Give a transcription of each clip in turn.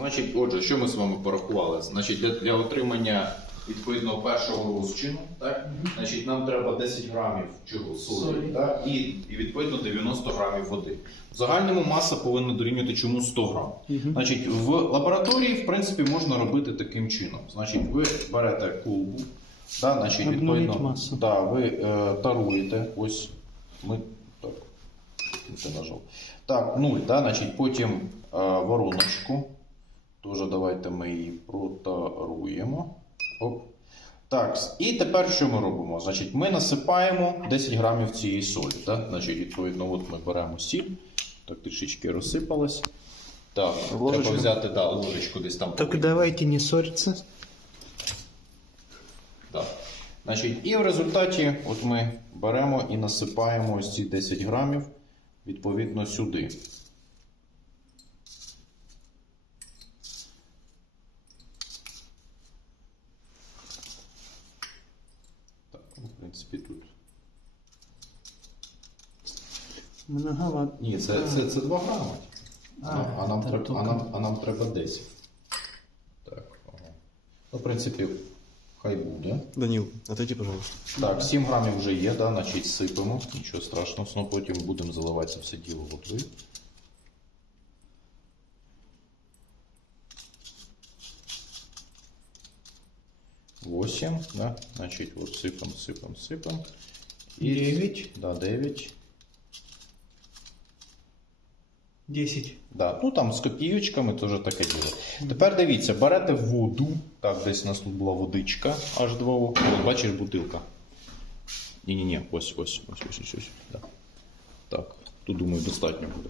значить, отже, що ми з вами порахували? Значить, для, для отримання відповідно першого розчину, так, значить, нам треба 10 грамів чого солі, Солі. так, і, і відповідно 90 грамів води. В загальному маса повинна дорівнювати чому 100 грам. Значить, в лабораторії, в принципі, можна робити таким чином. Значить, ви берете колбу, да, значить, відповідно, да, ви е, таруєте, ось ми так, нажав. Так, нуль, да, значить, потім е, вороночку. Тоже давайте ми її протаруємо. Оп. Так, і тепер що ми робимо? Значить, ми насипаємо 10 грамів цієї солі. Да? Значить, відповідно, от ми беремо сіль, так трішечки розсипалась. Так, Ложечку? треба взяти да, ложечку десь там. Так давайте не ссориться. Так. Значить, і в результаті от ми беремо і насипаємо ось ці 10 грамів відповідно сюди. Так, ну, в принципі, тут. Многовато. Ні, це, це, це 2 грами. А, А, а, нам, та треба, а, нам, а нам треба 10. Так, ага. Ну, в принципі, хай буде. Данил, отойди, пожалуйста. Так, 7 грамів вже є, да, значить сипемо, нічого страшного, но потім будемо заливати це все діло водою. Восемь, да, значить, от сипем, сипем, сипем. І, Дев'ять. Да, 9. Десять. Да, ну там з копійочками теж таке діло. Тепер дивіться, берете воду. Так, десь у нас тут була водичка аж 2 О, бачиш, бутилка. Ні-ні-ні, ось, ось, ось, ось, ось, ось. Да. Так, тут думаю, достатньо буде.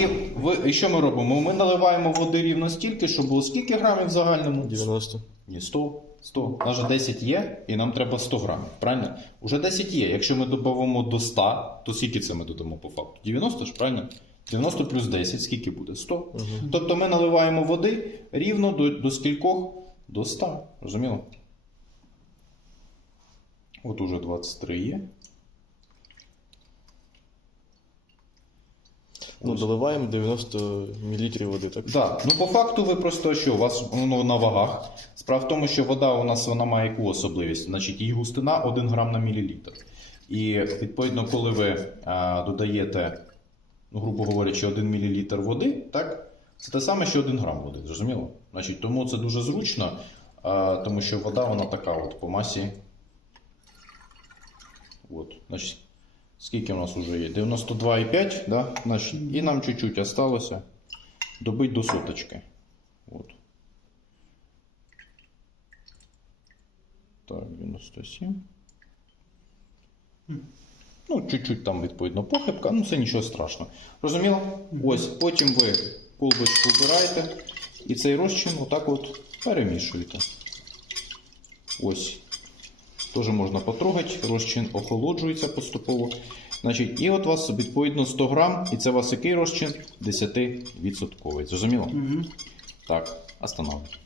І, ви, і що ми робимо? Ми наливаємо води рівно стільки, щоб було скільки грамів в загальному? 90. Ні, 100. 100. У нас же 10 є, і нам треба 100 грамів. Правильно? Уже 10 є. Якщо ми додамо до 100, то скільки це ми додамо по факту? 90 ж, правильно? 90 плюс 10, скільки буде? 100. Тобто ми наливаємо води рівно до, до скількох? До 100. Розуміло? От уже 23 є. Ну, доливаем 90 мл води, так? Так, ну по факту ви просто що, у вас воно на вагах. Справа в тому, що вода у нас вона має яку особливість? Значить, її густина 1 грам на мілілітр. І відповідно, коли ви а, додаєте, ну, грубо говорячи, 1 мл води, так? Це те саме, що 1 грам води, зрозуміло? Значить, тому це дуже зручно, а, тому що вода вона така от по масі. От, значить, скільки у нас вже є? 92,5, да? Значить, і нам чуть-чуть осталося добить до соточки. От. Так, 97. Ну, чуть-чуть там, відповідно, похибка, ну це нічого страшного. Розуміло? Ось, потім ви колбочку вбираєте і цей розчин отак от перемішуєте. Ось. Теж можна потрогати, розчин охолоджується поступово. Значить, і от у вас відповідно 100 грам, і це у вас який розчин? 10%. Зрозуміло? Угу. Так, останавливай.